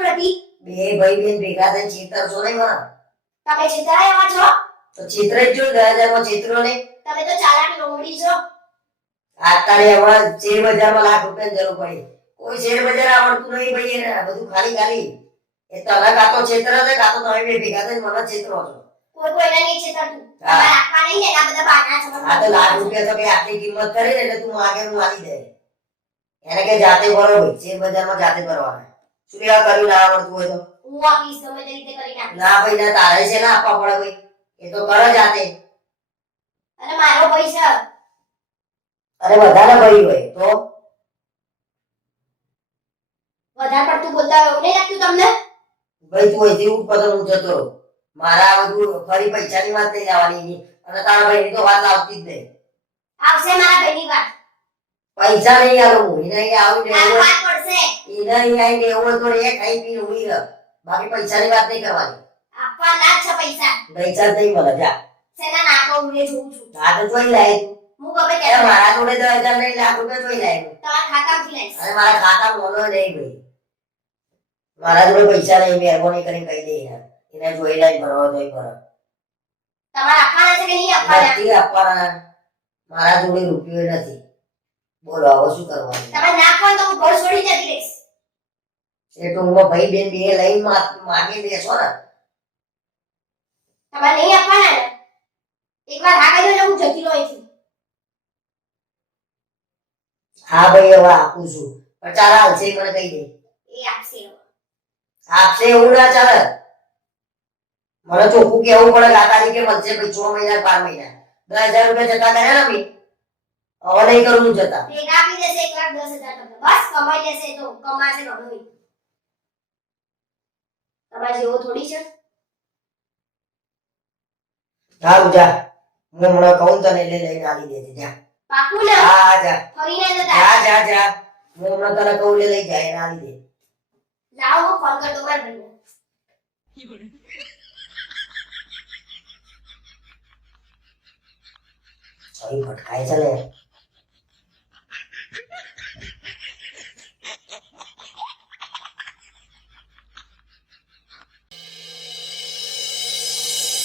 પડતી બે ભાઈ બેન ભેગા થઈને ચિત્ર છો. નહીં માં તમે છેતરાય એવા છો? તો ચિત્ર જ હજારમાં ચિત્રો ને તમે તો ચાલાક લોમડી છો. અત્યારે હવે શેર બજારમાં લાખ રૂપિયાની જરૂર પડી. કોઈ શેર બજાર આવડતું નહીં ભાઈ એને બધું ખાલી ખાલી. એ તને કાં તો ચિત્ર છે કાં તો તમે બે ભેગા થઈને મને ચિત્રો છો કોઈ કોઈને નહીં. છેતરતું તમારે આપવા નહીં ને બધા છે. આ તો લાખ રૂપિયા તો કઈ આટલી કિંમત કરી ને એટલે તું માગે હું આલી દે. એને કે જાતે ભરો ભાઈ શેર બજારમાં જાતે ભરવાના. શું કર્યું ના આવડતું હોય તો. હું આપી સમજ રીતે કરી નાખીશ. ના ભાઈ ના તારે છે ના આપવા પડે ભાઈ. એ તો કર જાતે અને મારો પૈસા અરે વધારે ભરી હોય તો. વધારે પડતું બોલતા હોય નહીં લાગતું તમને? ભાઈ તું અહીંથી ઉઠ પતંગ હું જતો મારા આ બધું ફરી પૈસાની વાત નહીં આવવાની અને તારા ભાઈની તો વાત આવતી જ નહીં. આવશે મારા ભાઈની વાત. પૈસા નહીં આલો એને આવીને એવું એને આવીને એવું તો એ ખાઈ પી રહે બાકી પૈસાની વાત નહીં કરવાની. આપવાના છે પૈસા. પૈસા નહીં મળે જા. સેના નાખો હું જોઉં છું. આ તો જોઈ લાય હું ગમે ત્યારે મારા જોડે દસ હજાર નહીં લાખ રૂપિયા જોઈ લાય તું તમારા ખાતામાંથી લઈશ. અરે મારા ખાતા મોનો નહીં ભાઈ. મારા જોડે પૈસા નહીં મહેરબાની કરીને કહી દે યાર એને જોઈ લાય ભરવા જોઈ ભરો. તમારે આપવાના છે કે નહીં આપવાના? નથી આપવાના. મારા જોડે રૂપિયો નથી. બોલો હવે શું કરવાનું? તમે નાખો તો હું ઘર છોડી જતી રહીશ એ ટૂંકમાં ભાઈ બેન બે લઈ માગી બેસો ને. તમારે નહીં આપવાના ને? એકવાર હા કહી દો હું જતી રહું છું હા ભાઈ હવે આપું છું. પણ ચાલ હાલશે મને કહી દે. એ આપશે. આપશે એવું ના ચાલે. મને ચોખ્ખું કેવું પડે કે આ તારીખે મળશે ભાઈ છ મહિના બાર મહિના. દસ હજાર રૂપિયા જતા કર્યા ને મેં હવે નહીં કરું જતા. એક આપી દેશે એક લાખ દસ હજાર તમને. બસ કમાઈ લેશે તો કમાશે ઘણું તમારે જેવો થોડી છે. સારું જા. હું હમણાં કહું તને એટલે લઈને આવી દેજે. જા. પાકું ને હા હા, જા. ફરીને જતા જા જા જા. હું હમણાં તને કહું લે લઈ જાય આવી દે. લાવો હું ફોન કરતો મારા ભાઈને. અહીં ભટકાય છે ને.